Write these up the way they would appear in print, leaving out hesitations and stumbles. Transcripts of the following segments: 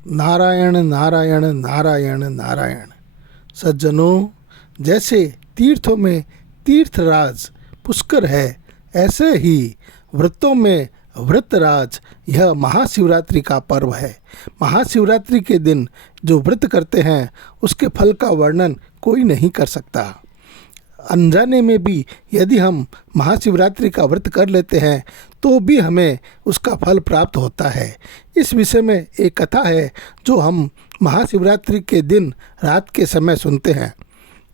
नारायण नारायण नारायण नारायण। सज्जनों, जैसे तीर्थों में तीर्थराज पुष्कर है, ऐसे ही व्रतों में व्रतराज यह महाशिवरात्रि का पर्व है। महाशिवरात्रि के दिन जो व्रत करते हैं उसके फल का वर्णन कोई नहीं कर सकता। अनजाने में भी यदि हम महाशिवरात्रि का व्रत कर लेते हैं तो भी हमें उसका फल प्राप्त होता है। इस विषय में एक कथा है जो हम महाशिवरात्रि के दिन रात के समय सुनते हैं।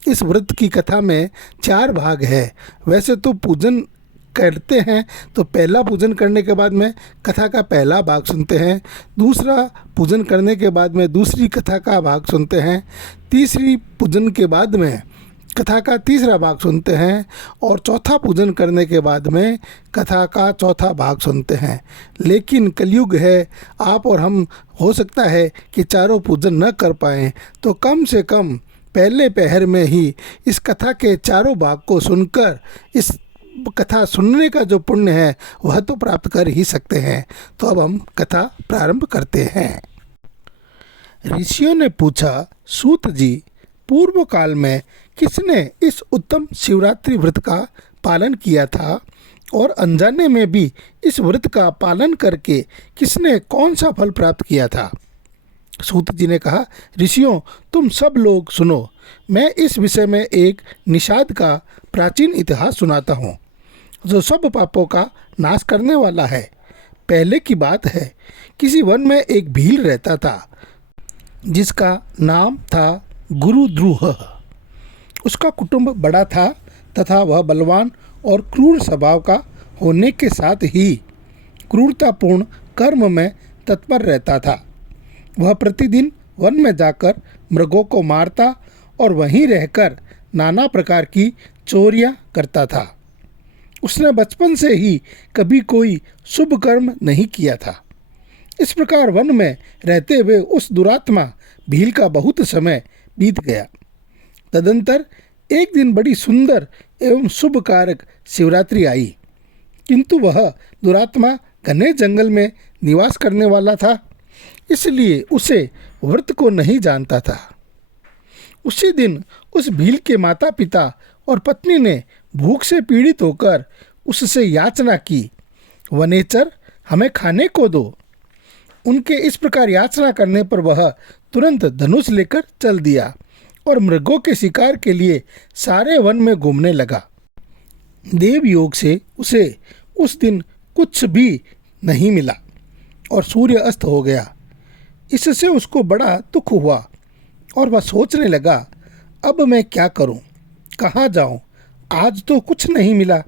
इस व्रत की कथा में 4 भाग है। वैसे तो पूजन करते हैं तो पहला पूजन करने के बाद में कथा का पहला भाग सुनते हैं, दूसरा पूजन करने के बाद में दूसरी कथा का भाग सुनते हैं, तीसरी पूजन के बाद में कथा का तीसरा भाग सुनते हैं और चौथा पूजन करने के बाद में कथा का चौथा भाग सुनते हैं। लेकिन कलयुग है, आप और हम हो सकता है कि चारों पूजन न कर पाएँ, तो कम से कम पहले पहर में ही इस कथा के चारों भाग को सुनकर इस कथा सुनने का जो पुण्य है वह तो प्राप्त कर ही सकते हैं। तो अब हम कथा प्रारंभ करते हैं। ऋषियों ने पूछा, सूत जी, पूर्व काल में किसने इस उत्तम शिवरात्रि व्रत का पालन किया था और अनजाने में भी इस व्रत का पालन करके किसने कौन सा फल प्राप्त किया था? सूत जी ने कहा, ऋषियों, तुम सब लोग सुनो। मैं इस विषय में एक निषाद का प्राचीन इतिहास सुनाता हूँ जो सब पापों का नाश करने वाला है। पहले की बात है, किसी वन में एक भील रहता था जिसका नाम था गुरुद्रुह। उसका कुटुंब बड़ा था तथा वह बलवान और क्रूर स्वभाव का होने के साथ ही क्रूरतापूर्ण कर्म में तत्पर रहता था। वह प्रतिदिन वन में जाकर मृगों को मारता और वहीं रहकर नाना प्रकार की चोरियां करता था। उसने बचपन से ही कभी कोई शुभ कर्म नहीं किया था। इस प्रकार वन में रहते हुए उस दुरात्मा भील का बहुत समय बीत गया। तदंतर एक दिन बड़ी सुंदर एवं शुभ कारक शिवरात्रि आई, किंतु वह दुरात्मा घने जंगल में निवास करने वाला था, इसलिए उसे व्रत को नहीं जानता था। उसी दिन उस भील के माता पिता और पत्नी ने भूख से पीड़ित होकर उससे याचना की, वनेचर, हमें खाने को दो। उनके इस प्रकार याचना करने पर वह तुरंत धनुष लेकर चल दिया और मृगों के शिकार के लिए सारे वन में घूमने लगा। देव योग से उसे उस दिन कुछ भी नहीं मिला और सूर्य अस्त हो गया। इससे उसको बड़ा दुख हुआ और वह सोचने लगा, अब मैं क्या करूं, कहाँ जाऊं? आज तो कुछ नहीं मिला।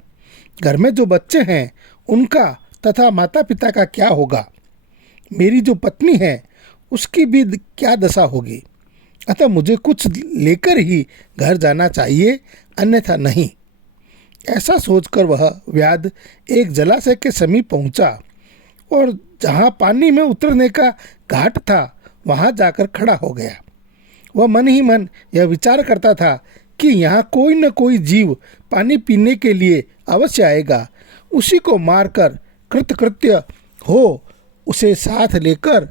घर में जो बच्चे हैं उनका तथा माता पिता का क्या होगा? मेरी जो पत्नी है उसकी भी क्या दशा होगी? अतः मुझे कुछ लेकर ही घर जाना चाहिए, अन्यथा नहीं। ऐसा सोचकर वह व्याध एक जलाशय के समीप पहुंचा और जहां पानी में उतरने का घाट था वहां जाकर खड़ा हो गया। वह मन ही मन यह विचार करता था कि यहाँ कोई न कोई जीव पानी पीने के लिए अवश्य आएगा। उसी को मारकर कृतकृत्य हो उसे साथ लेकर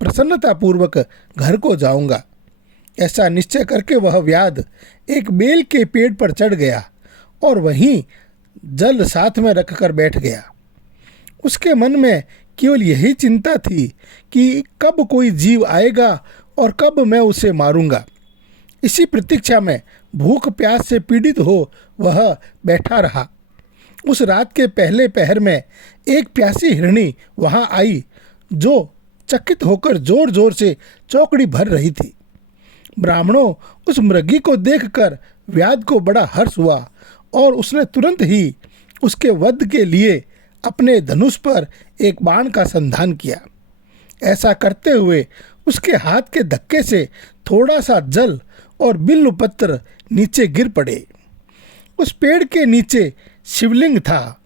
प्रसन्नतापूर्वक घर को जाऊंगा। ऐसा निश्चय करके वह व्याध एक बेल के पेड़ पर चढ़ गया और वहीं जल साथ में रखकर बैठ गया। उसके मन में केवल यही चिंता थी कि कब कोई जीव आएगा और कब मैं उसे मारूंगा। इसी प्रतीक्षा में भूख प्यास से पीड़ित हो वह बैठा रहा। उस रात के पहले पहर में एक प्यासी हिरणी वहां आई जो चकित होकर जोर जोर से चौकड़ी भर रही थी। ब्राह्मणों, उस मृगी को देखकर व्याध को बड़ा हर्ष हुआ और उसने तुरंत ही उसके वध के लिए अपने धनुष पर एक बाण का संधान किया। ऐसा करते हुए उसके हाथ के धक्के से थोड़ा सा जल और बिल्व पत्र नीचे गिर पड़े। उस पेड़ के नीचे शिवलिंग था।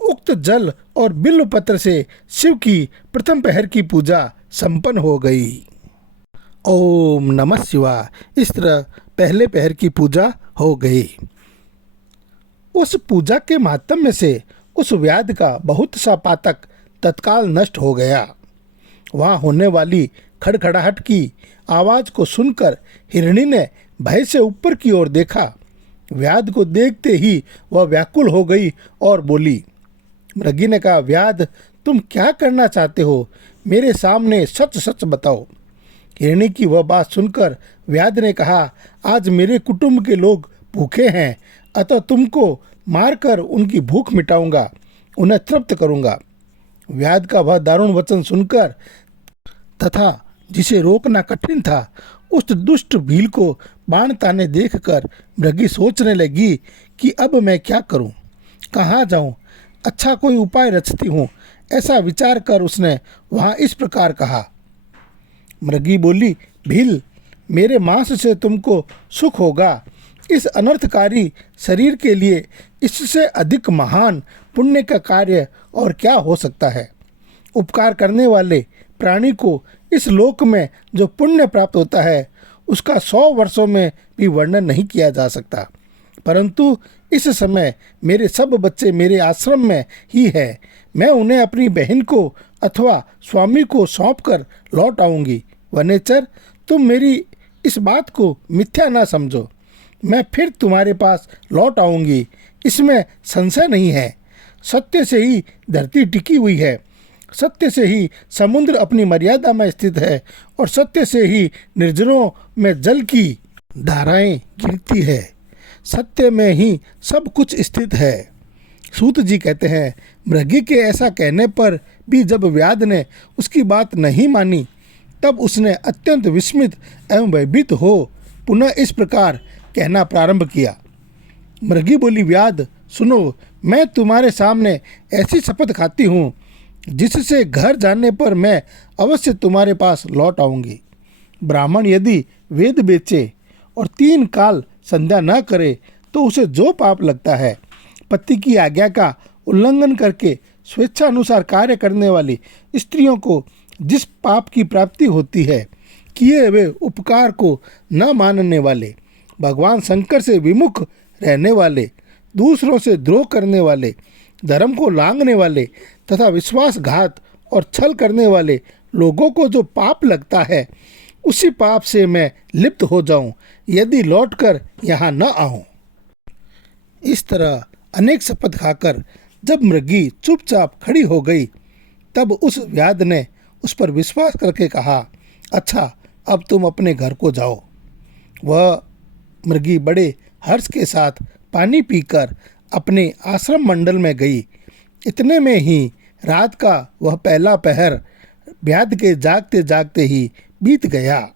उक्त जल और बिल्व पत्र से शिव की प्रथम पहर की पूजा संपन्न हो गई। ओम नमः शिवाय। इस तरह पहले पहर की पूजा हो गई। उस पूजा के माध्यम से उस व्याध का बहुत सा पातक तत्काल नष्ट हो गया। वहाँ होने वाली खड़खड़ाहट की आवाज को सुनकर हिरणी ने भय से ऊपर की ओर देखा। व्याध को देखते ही वह व्याकुल हो गई और बोली। मृगी ने कहा, व्याध, तुम क्या करना चाहते हो? मेरे सामने सच सच बताओ। हिरणी की वह बात सुनकर व्याध ने कहा, आज मेरे कुटुंब के लोग भूखे हैं, अतः तुमको मारकर उनकी भूख मिटाऊंगा, उन्हें तृप्त करूंगा। व्याध का वह दारुण वचन सुनकर तथा जिसे रोकना कठिन था, उस दुष्ट भील को बाण ताने देखकर मृगी सोचने लगी कि अब मैं क्या करूं, कहाँ जाऊं, अच्छा कोई उपाय रचती हूँ। ऐसा विचार कर उसने वहाँ इस प्रकार कहा। मृगी बोली, भील, मेरे मांस से तुमको सुख होगा। इस अनर्थकारी शरीर के लिए इससे अधिक महान पुण्य का कार्य और क्या हो सकता है। उपकार करने वाले प्राणी को इस लोक में जो पुण्य प्राप्त होता है उसका 100 वर्षों में भी वर्णन नहीं किया जा सकता। परंतु इस समय मेरे सब बच्चे मेरे आश्रम में ही है। मैं उन्हें अपनी बहन को अथवा स्वामी को सौंपकर लौट आऊंगी। वनेचर, तुम मेरी इस बात को मिथ्या ना समझो। मैं फिर तुम्हारे पास लौट आऊंगी, इसमें संशय नहीं है। सत्य से ही धरती टिकी हुई है, सत्य से ही समुद्र अपनी मर्यादा में स्थित है और सत्य से ही निर्जरों में जल की धाराएं गिरती है। सत्य में ही सब कुछ स्थित है। सूत जी कहते हैं, मृगी के ऐसा कहने पर भी जब व्याध ने उसकी बात नहीं मानी, तब उसने अत्यंत विस्मित एवं भयभीत हो पुनः इस प्रकार कहना प्रारंभ किया। मृगी बोली, व्याध, सुनो, मैं तुम्हारे सामने ऐसी शपथ खाती हूँ जिससे घर जाने पर मैं अवश्य तुम्हारे पास लौट आऊँगी। ब्राह्मण यदि वेद बेचे और 3 काल संध्या न करे तो उसे जो पाप लगता है, पति की आज्ञा का उल्लंघन करके स्वेच्छानुसार कार्य करने वाली स्त्रियों को जिस पाप की प्राप्ति होती है, किए हुए उपकार को न मानने वाले, भगवान शंकर से विमुख रहने वाले, दूसरों से द्रोह करने वाले, धर्म को लांघने वाले तथा विश्वासघात और छल करने वाले लोगों को जो पाप लगता है, उसी पाप से मैं लिप्त हो जाऊं यदि लौटकर यहाँ न आऊं। इस तरह अनेक शपथ खाकर जब मृगी चुपचाप खड़ी हो गई, तब उस व्याध ने उस पर विश्वास करके कहा, अच्छा, अब तुम अपने घर को जाओ। वह मृगी बड़े हर्ष के साथ पानी पीकर अपने आश्रम मंडल में गई। इतने में ही रात का वह पहला पहर व्याध के जागते जागते ही बीत गया।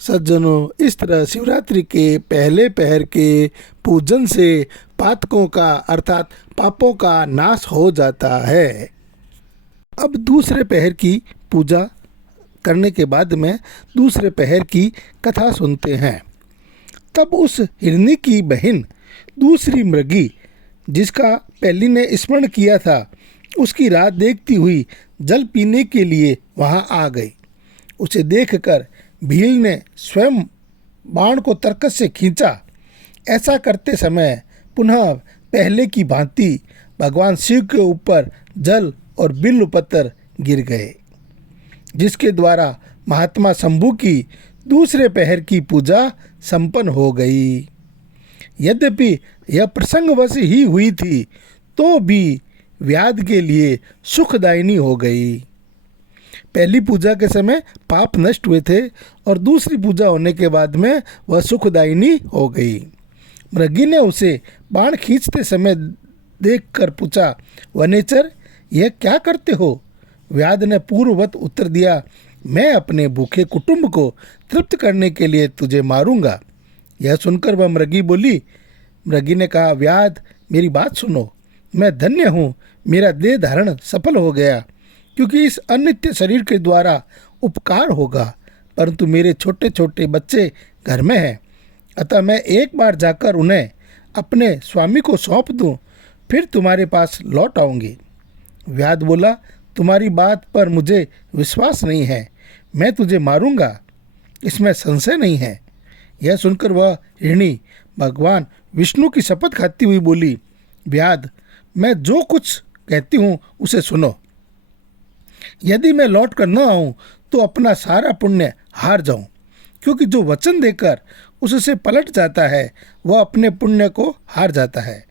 सज्जनों, इस तरह शिवरात्रि के पहले पहर के पूजन से पातकों का अर्थात पापों का नाश हो जाता है। अब दूसरे पहर की पूजा करने के बाद में दूसरे पहर की कथा सुनते हैं। तब उस हिरनी की बहन दूसरी मृगी, जिसका पहली ने स्मरण किया था, उसकी राह देखती हुई जल पीने के लिए वहां आ गई। उसे देखकर भील ने स्वयं बाण को तरकस से खींचा। ऐसा करते समय पुनः पहले की भांति भगवान शिव के ऊपर जल और बिल्व पत्थर गिर गए, जिसके द्वारा महात्मा शंभू की दूसरे पहर की पूजा संपन्न हो गई। यद्यपि यह प्रसंगवश ही हुई थी, तो भी व्याध के लिए सुखदायिनी हो गई। पहली पूजा के समय पाप नष्ट हुए थे और दूसरी पूजा होने के बाद में वह सुखदायिनी हो गई। मृगी ने उसे बाण खींचते समय देखकर पूछा, वनेचर, यह क्या करते हो? व्याध ने पूर्ववत उत्तर दिया, मैं अपने भूखे कुटुंब को तृप्त करने के लिए तुझे मारूंगा। यह सुनकर वह मृगी बोली। मृगी ने कहा, व्याध, मेरी बात सुनो, मैं धन्य हूँ, मेरा देह धारण सफल हो गया, क्योंकि इस अनित्य शरीर के द्वारा उपकार होगा, परंतु मेरे छोटे छोटे बच्चे घर में हैं, अतः मैं एक बार जाकर उन्हें अपने स्वामी को सौंप दूं, फिर तुम्हारे पास लौट आऊँगी। व्याध बोला, तुम्हारी बात पर मुझे विश्वास नहीं है, मैं तुझे मारूंगा, इसमें संशय नहीं है। यह सुनकर वह हिरणी भगवान विष्णु की शपथ खाती हुई बोली, व्याध, मैं जो कुछ कहती हूँ उसे सुनो। यदि मैं लौट कर न आऊँ तो अपना सारा पुण्य हार जाऊं, क्योंकि जो वचन देकर उससे पलट जाता है वह अपने पुण्य को हार जाता है।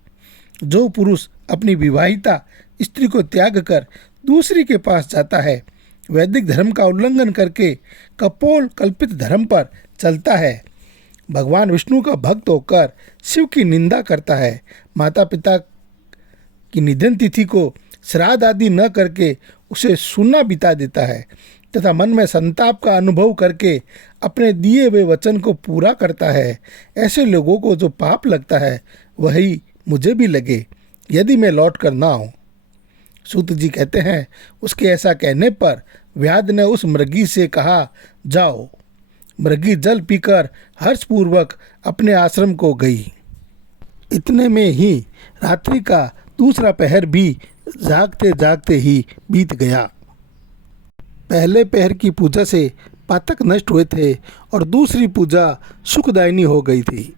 जो पुरुष अपनी विवाहिता स्त्री को त्याग कर दूसरी के पास जाता है, वैदिक धर्म का उल्लंघन करके कपोल कल्पित धर्म पर चलता है, भगवान विष्णु का भक्त होकर शिव की निंदा करता है, माता पिता की निधन तिथि को श्राद्ध आदि न करके उसे सूना बिता देता है तथा मन में संताप का अनुभव करके अपने दिए हुए वचन को पूरा करता है, ऐसे लोगों को जो पाप लगता है वही मुझे भी लगे यदि मैं लौट कर ना आऊं। सूत जी कहते हैं, उसके ऐसा कहने पर व्याध ने उस मृगी से कहा, जाओ। मृगी जल पीकर हर्षपूर्वक अपने आश्रम को गई। इतने में ही रात्रि का दूसरा पहर भी जागते जागते ही बीत गया। पहले पहर की पूजा से पातक नष्ट हुए थे और दूसरी पूजा सुखदायिनी हो गई थी।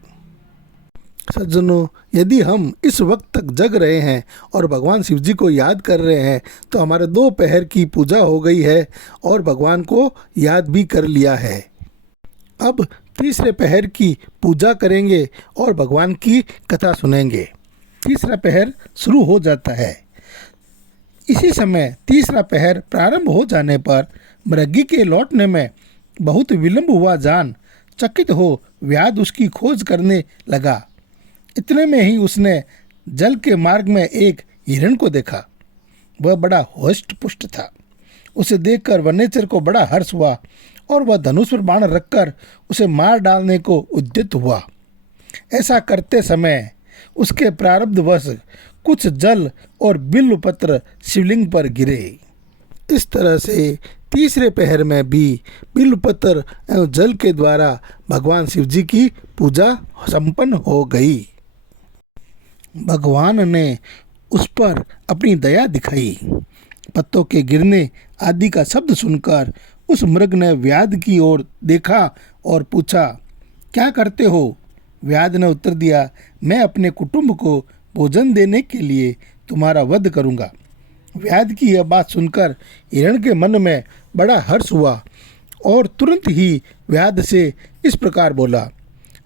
सज्जनों, यदि हम इस वक्त तक जग रहे हैं और भगवान शिव जी को याद कर रहे हैं तो हमारे 2 पहर की पूजा हो गई है और भगवान को याद भी कर लिया है। अब तीसरे पहर की पूजा करेंगे और भगवान की कथा सुनेंगे। तीसरा पहर शुरू हो जाता है। इसी समय तीसरा पहर प्रारंभ हो जाने पर मृगी के लौटने में बहुत विलंब हुआ जान चकित हो व्याध उसकी खोज करने लगा। इतने में ही उसने जल के मार्ग में एक हिरण को देखा। वह बड़ा होष्ट पुष्ट था। उसे देखकर वनेचर को बड़ा हर्ष हुआ और वह धनुष पर बाण रखकर उसे मार डालने को उद्यत हुआ। ऐसा करते समय उसके प्रारब्धवश कुछ जल और बिल्व पत्र शिवलिंग पर गिरे। इस तरह से तीसरे पहर में भी बिल्व पत्र एवं जल के द्वारा भगवान शिव जी की पूजा संपन्न हो गई। भगवान ने उस पर अपनी दया दिखाई। पत्तों के गिरने आदि का शब्द सुनकर उस मृग ने व्याध की ओर देखा और पूछा, क्या करते हो? व्याध ने उत्तर दिया, मैं अपने कुटुंब को भोजन देने के लिए तुम्हारा वध करूंगा। व्याध की यह बात सुनकर हिरण के मन में बड़ा हर्ष हुआ और तुरंत ही व्याध से इस प्रकार बोला।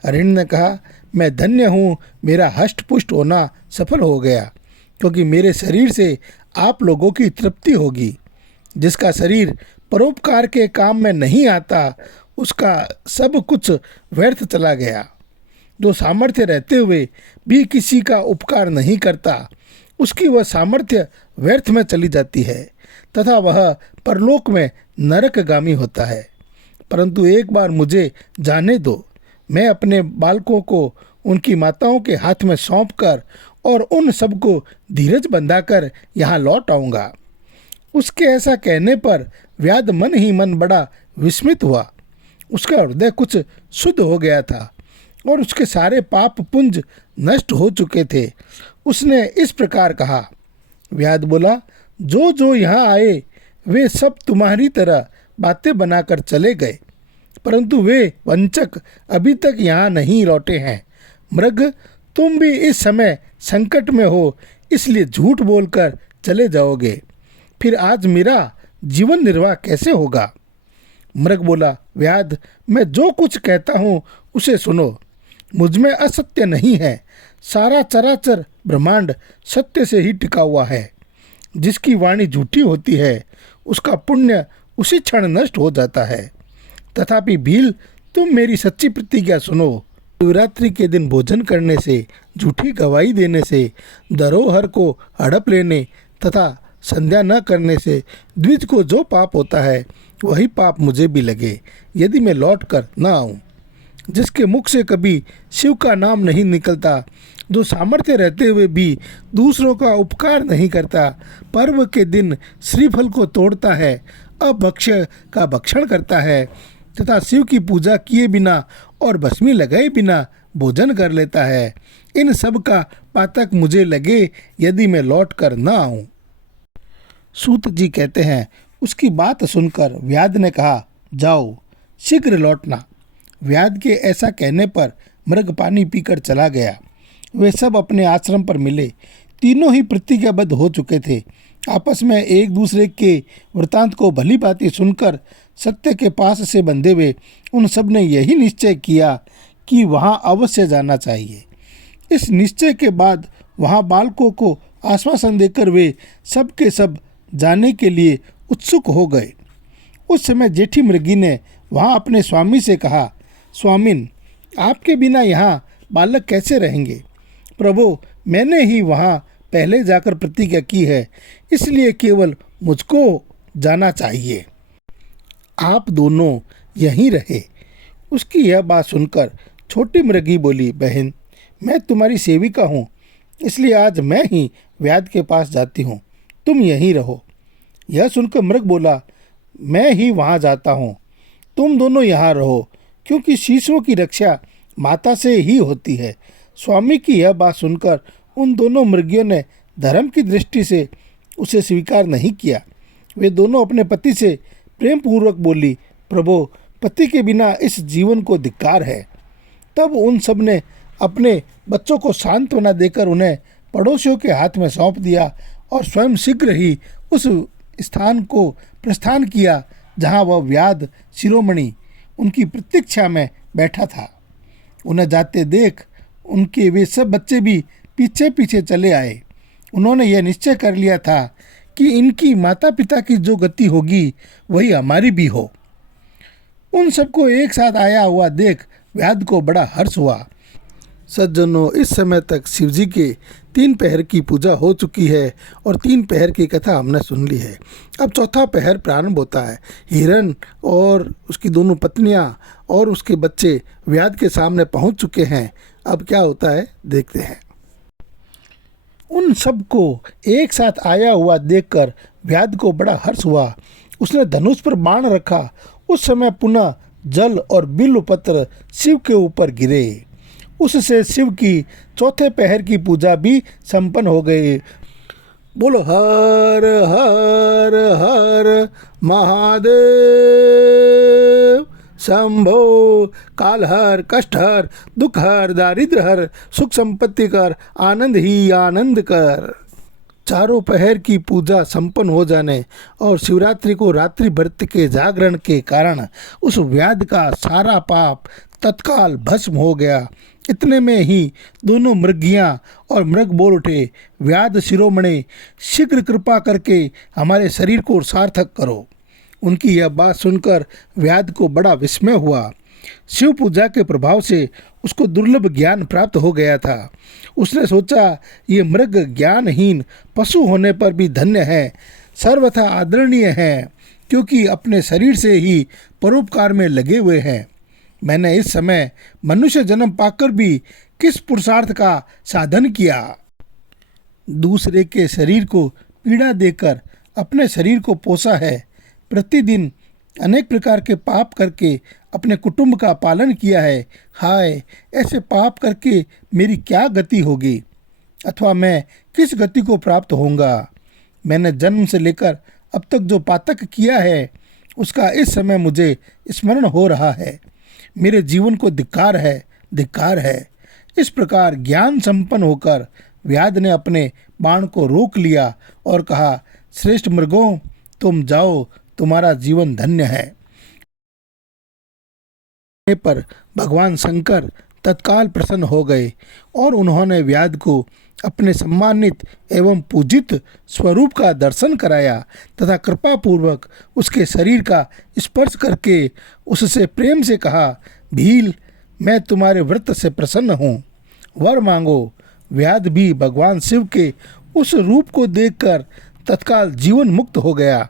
हिरण ने कहा, मैं धन्य हूँ, मेरा हष्ट पुष्ट होना सफल हो गया, क्योंकि मेरे शरीर से आप लोगों की तृप्ति होगी। जिसका शरीर परोपकार के काम में नहीं आता उसका सब कुछ व्यर्थ चला गया। जो सामर्थ्य रहते हुए भी किसी का उपकार नहीं करता उसकी वह सामर्थ्य व्यर्थ में चली जाती है तथा वह परलोक में नरकगामी होता है। परंतु एक बार मुझे जाने दो, मैं अपने बालकों को उनकी माताओं के हाथ में सौंपकर और उन सबको धीरज बंधाकर यहाँ लौट आऊँगा। उसके ऐसा कहने पर व्याध मन ही मन बड़ा विस्मित हुआ। उसका हृदय कुछ शुद्ध हो गया था और उसके सारे पाप पुंज नष्ट हो चुके थे। उसने इस प्रकार कहा। व्याध बोला, जो जो यहाँ आए वे सब तुम्हारी तरह बातें बनाकर चले गए, परंतु वे वंचक अभी तक यहाँ नहीं लौटे हैं। मृग, तुम भी इस समय संकट में हो, इसलिए झूठ बोलकर चले जाओगे। फिर आज मेरा जीवन निर्वाह कैसे होगा? मृग बोला, व्याध, मैं जो कुछ कहता हूँ उसे सुनो। मुझ में असत्य नहीं है। सारा चराचर ब्रह्मांड सत्य से ही टिका हुआ है। जिसकी वाणी झूठी होती है उसका पुण्य उसी क्षण नष्ट हो जाता है। तथापि भील, तुम मेरी सच्ची प्रतिज्ञा सुनो। शिवरात्रि के दिन भोजन करने से, झूठी गवाही देने से, धरोहर को हड़प लेने तथा संध्या न करने से द्विज को जो पाप होता है वही पाप मुझे भी लगे यदि मैं लौट कर न आऊँ। जिसके मुख से कभी शिव का नाम नहीं निकलता, जो सामर्थ्य रहते हुए भी दूसरों का उपकार नहीं करता, पर्व के दिन श्रीफल को तोड़ता है, अभक्ष्य का भक्षण करता है तथा शिव की पूजा किए बिना और भस्मी लगाए बिना भोजन कर लेता है, इन सब का पातक मुझे लगे यदि मैं लौट कर न आऊँ। सूत जी कहते हैं, उसकी बात सुनकर व्याध ने कहा, जाओ, शीघ्र लौटना। व्याध के ऐसा कहने पर मृग पानी पीकर चला गया। वे सब अपने आश्रम पर मिले। तीनों ही प्रतिज्ञाबद्ध हो चुके थे। आपस में एक दूसरे के वृतांत को भली भांति सुनकर सत्य के पास से बंधे हुए उन सब ने यही निश्चय किया कि वहाँ अवश्य जाना चाहिए। इस निश्चय के बाद वहाँ बालकों को आश्वासन देकर वे सब के सब जाने के लिए उत्सुक हो गए। उस समय जेठी मृगी ने वहाँ अपने स्वामी से कहा, स्वामिन, आपके बिना यहाँ बालक कैसे रहेंगे? प्रभु, मैंने ही वहाँ पहले जाकर प्रतिज्ञा की है, इसलिए केवल मुझको जाना चाहिए। आप दोनों यहीं रहे। उसकी यह बात सुनकर छोटी मृगी बोली, बहन, मैं तुम्हारी सेविका हूँ, इसलिए आज मैं ही व्याध के पास जाती हूँ, तुम यहीं रहो। यह सुनकर मृग बोला, मैं ही वहाँ जाता हूँ, तुम दोनों यहाँ रहो, क्योंकि शिशुओं की रक्षा माता से ही होती है। स्वामी की यह बात सुनकर उन दोनों मृगियों ने धर्म की दृष्टि से उसे स्वीकार नहीं किया। वे दोनों अपने पति से प्रेम पूर्वक बोली, प्रभु, पति के बिना इस जीवन को धिक्कार है। तब उन सब ने अपने बच्चों को सांत्वना देकर उन्हें पड़ोसियों के हाथ में सौंप दिया और स्वयं शीघ्र ही उस स्थान को प्रस्थान किया जहाँ वह व्याध शिरोमणि उनकी प्रतीक्षा में बैठा था। उन्हें जाते देख उनके वे सब बच्चे भी पीछे पीछे चले आए। उन्होंने यह निश्चय कर लिया था कि इनकी माता पिता की जो गति होगी वही हमारी भी हो। उन सबको एक साथ आया हुआ देख व्याध को बड़ा हर्ष हुआ। सज्जनों, इस समय तक शिवजी के 3 पहर की पूजा हो चुकी है और 3 पहर की कथा हमने सुन ली है। अब चौथा पहर प्रारंभ होता है। हिरण और उसकी दोनों पत्नियां और उसके बच्चे व्याध के सामने पहुंच चुके हैं। अब क्या होता है देखते हैं। उन सबको एक साथ आया हुआ देखकर व्याध को बड़ा हर्ष हुआ। उसने धनुष पर बाण रखा। उस समय पुनः जल और बिल्व पत्र शिव के ऊपर गिरे। उससे शिव की चौथे पहर की पूजा भी संपन्न हो गई। बोलो हर हर हर महादेव, शंभो, कालहर, कष्टहर, दुखहर, दारिद्र्यहर, सुख संपत्ति कर, आनंद ही आनंद कर। चारों पहर की पूजा संपन्न हो जाने और शिवरात्रि को रात्रि व्रत के जागरण के कारण उस व्याध का सारा पाप तत्काल भस्म हो गया। इतने में ही दोनों मृगियां और मृग बोल उठे, व्याध शिरोमणि, शीघ्र कृपा करके हमारे शरीर को सार्थक करो। उनकी यह बात सुनकर व्याध को बड़ा विस्मय हुआ। शिव पूजा के प्रभाव से उसको दुर्लभ ज्ञान प्राप्त हो गया था। उसने सोचा, ये मृग ज्ञानहीन पशु होने पर भी धन्य है, सर्वथा आदरणीय हैं, क्योंकि अपने शरीर से ही परोपकार में लगे हुए हैं। मैंने इस समय मनुष्य जन्म पाकर भी किस पुरुषार्थ का साधन किया? दूसरे के शरीर को पीड़ा देकर अपने शरीर को पोसा है। प्रतिदिन अनेक प्रकार के पाप करके अपने कुटुंब का पालन किया है। हाय, ऐसे पाप करके मेरी क्या गति होगी, अथवा मैं किस गति को प्राप्त होऊंगा? मैंने जन्म से लेकर अब तक जो पातक किया है उसका इस समय मुझे स्मरण हो रहा है। मेरे जीवन को धिक्कार है, धिक्कार है। इस प्रकार ज्ञान संपन्न होकर व्याध ने अपने बाण को रोक लिया और कहा, श्रेष्ठ मृगों, तुम जाओ, तुम्हारा जीवन धन्य है। पर भगवान शंकर तत्काल प्रसन्न हो गए और उन्होंने व्याध को अपने सम्मानित एवं पूजित स्वरूप का दर्शन कराया तथा कृपापूर्वक उसके शरीर का स्पर्श करके उससे प्रेम से कहा, भील, मैं तुम्हारे व्रत से प्रसन्न हूँ, वर मांगो। व्याध भी भगवान शिव के उस रूप को देखकर तत्काल जीवन मुक्त हो गया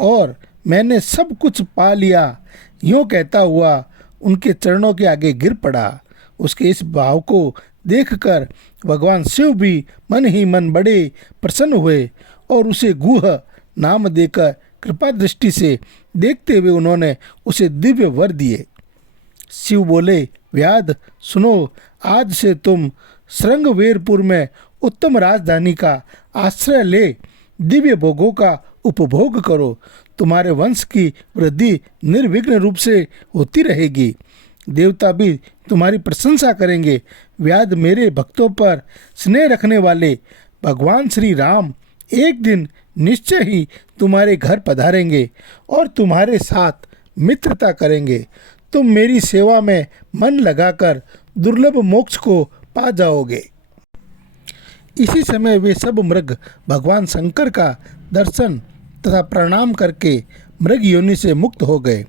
और मैंने सब कुछ पा लिया, यूँ कहता हुआ उनके चरणों के आगे गिर पड़ा। उसके इस भाव को देखकर भगवान शिव भी मन ही मन बड़े प्रसन्न हुए और उसे गुह नाम देकर कृपा दृष्टि से देखते हुए उन्होंने उसे दिव्य वर दिए। शिव बोले, व्याध सुनो, आज से तुम श्रृंगवेरपुर में उत्तम राजधानी का आश्रय ले दिव्य भोगों का उपभोग करो। तुम्हारे वंश की वृद्धि निर्विघ्न रूप से होती रहेगी। देवता भी तुम्हारी प्रशंसा करेंगे। व्याध, मेरे भक्तों पर स्नेह रखने वाले भगवान श्री राम एक दिन निश्चय ही तुम्हारे घर पधारेंगे और तुम्हारे साथ मित्रता करेंगे, तुम मेरी सेवा में मन लगाकर दुर्लभ मोक्ष को पा जाओगे। इसी समय वे सब मृग भगवान शंकर का दर्शन तथा प्रणाम करके मृग योनि से मुक्त हो गए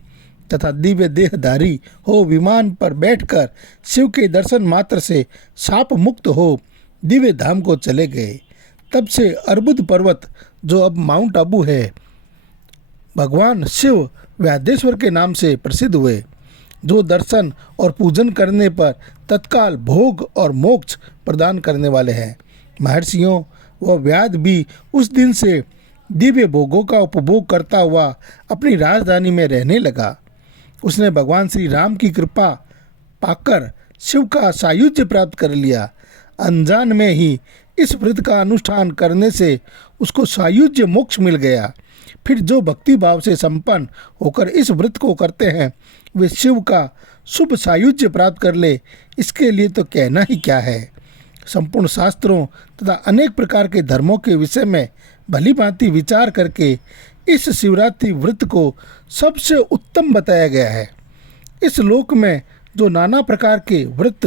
तथा दिव्य देहधारी हो विमान पर बैठकर शिव के दर्शन मात्र से शाप मुक्त हो दिव्य धाम को चले गए। तब से अर्बुद पर्वत, जो अब माउंट आबू है, भगवान शिव व्यादेश्वर के नाम से प्रसिद्ध हुए, जो दर्शन और पूजन करने पर तत्काल भोग और मोक्ष प्रदान करने वाले हैं। महर्षियों व व्याध भी उस दिन से दिव्य भोगों का उपभोग करता हुआ अपनी राजधानी में रहने लगा। उसने भगवान श्री राम की कृपा पाकर शिव का सायुज्य प्राप्त कर लिया। अनजान में ही इस व्रत का अनुष्ठान करने से उसको सायुज्य मोक्ष मिल गया। फिर जो भक्ति भाव से संपन्न होकर इस व्रत को करते हैं, वे शिव का शुभ सायुज्य प्राप्त कर ले, इसके लिए तो कहना ही क्या है। संपूर्ण शास्त्रों तथा अनेक प्रकार के धर्मों के विषय में भली भांति विचार करके इस शिवरात्रि व्रत को सबसे उत्तम बताया गया है। इस लोक में जो नाना प्रकार के व्रत,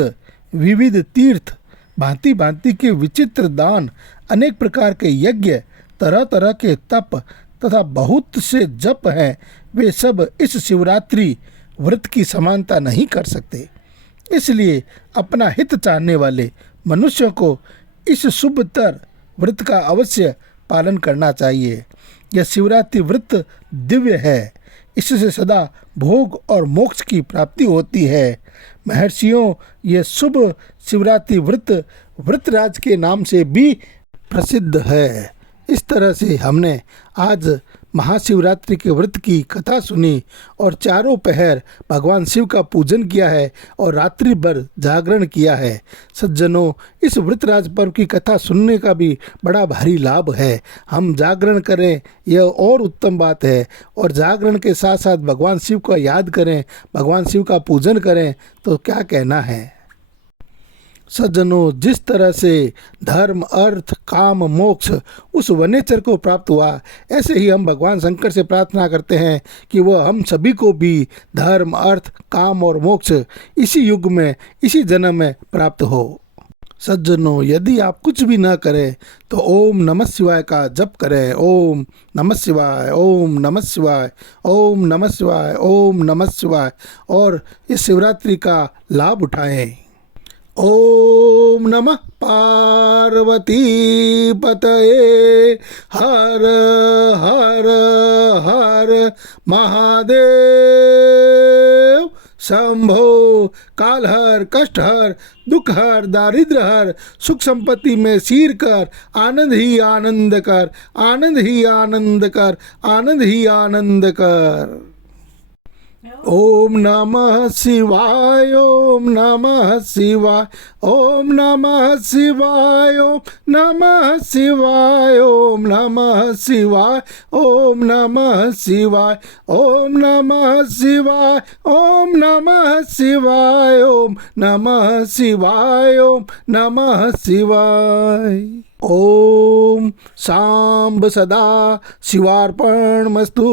विविध तीर्थ, भांति भांति के विचित्र दान, अनेक प्रकार के यज्ञ, तरह तरह के तप तथा बहुत से जप हैं, वे सब इस शिवरात्रि व्रत की समानता नहीं कर सकते। इसलिए अपना हित चाहने वाले मनुष्यों को इस शुभतर व्रत का अवश्य पालन करना चाहिए। यह शिवरात्रि व्रत दिव्य है, इससे सदा भोग और मोक्ष की प्राप्ति होती है। महर्षियों, यह शुभ शिवरात्रि व्रत व्रतराज के नाम से भी प्रसिद्ध है। इस तरह से हमने आज महाशिवरात्रि के व्रत की कथा सुनी और चारों पहर भगवान शिव का पूजन किया है और रात्रि भर जागरण किया है। सज्जनों, इस व्रतराज पर्व की कथा सुनने का भी बड़ा भारी लाभ है। हम जागरण करें, यह और उत्तम बात है, और जागरण के साथ साथ भगवान शिव का याद करें, भगवान शिव का पूजन करें, तो क्या कहना है। सज्जनों, जिस तरह से धर्म, अर्थ, काम, मोक्ष उस वनेचर को प्राप्त हुआ, ऐसे ही हम भगवान शंकर से प्रार्थना करते हैं कि वह हम सभी को भी धर्म, अर्थ, काम और मोक्ष इसी युग में, इसी जन्म में प्राप्त हो। सज्जनों, यदि आप कुछ भी न करें तो ओम नमः शिवाय का जप करें। ओम नमः शिवाय, ओम नमः शिवाय, ओम नमः शिवाय, ओम नमः शिवाय, और इस शिवरात्रि का लाभ उठाएं। ओम नमः पार्वती पतये, हर हर हर महादेव। शंभो कालहर, कष्टहर, दुखहर, दारिद्रहर, सुख संपत्ति में सीर कर, आनंद ही आनंद कर, आनंद ही आनंद कर, आनंद ही आनंद कर। ओम नमः शिवाय, ओम नमः शिवाय, ओम नमः शिवाय, ओम नमः शिवाय, ओम नमः शिवाय, ओम नमः शिवाय, ओम नमः शिवाय, ओम नमः शिवाय, ओम नमः शिवाय, ओम नमः शिवाय। ओम सांब सदा शिवार्पणमस्तु।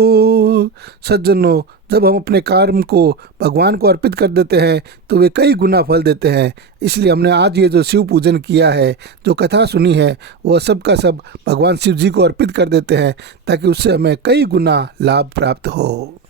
सज्जनों, जब हम अपने कर्म को भगवान को अर्पित कर देते हैं तो वे कई गुना फल देते हैं। इसलिए हमने आज ये जो शिव पूजन किया है, जो कथा सुनी है, वह सब का सब भगवान शिव जी को अर्पित कर देते हैं ताकि उससे हमें कई गुना लाभ प्राप्त हो।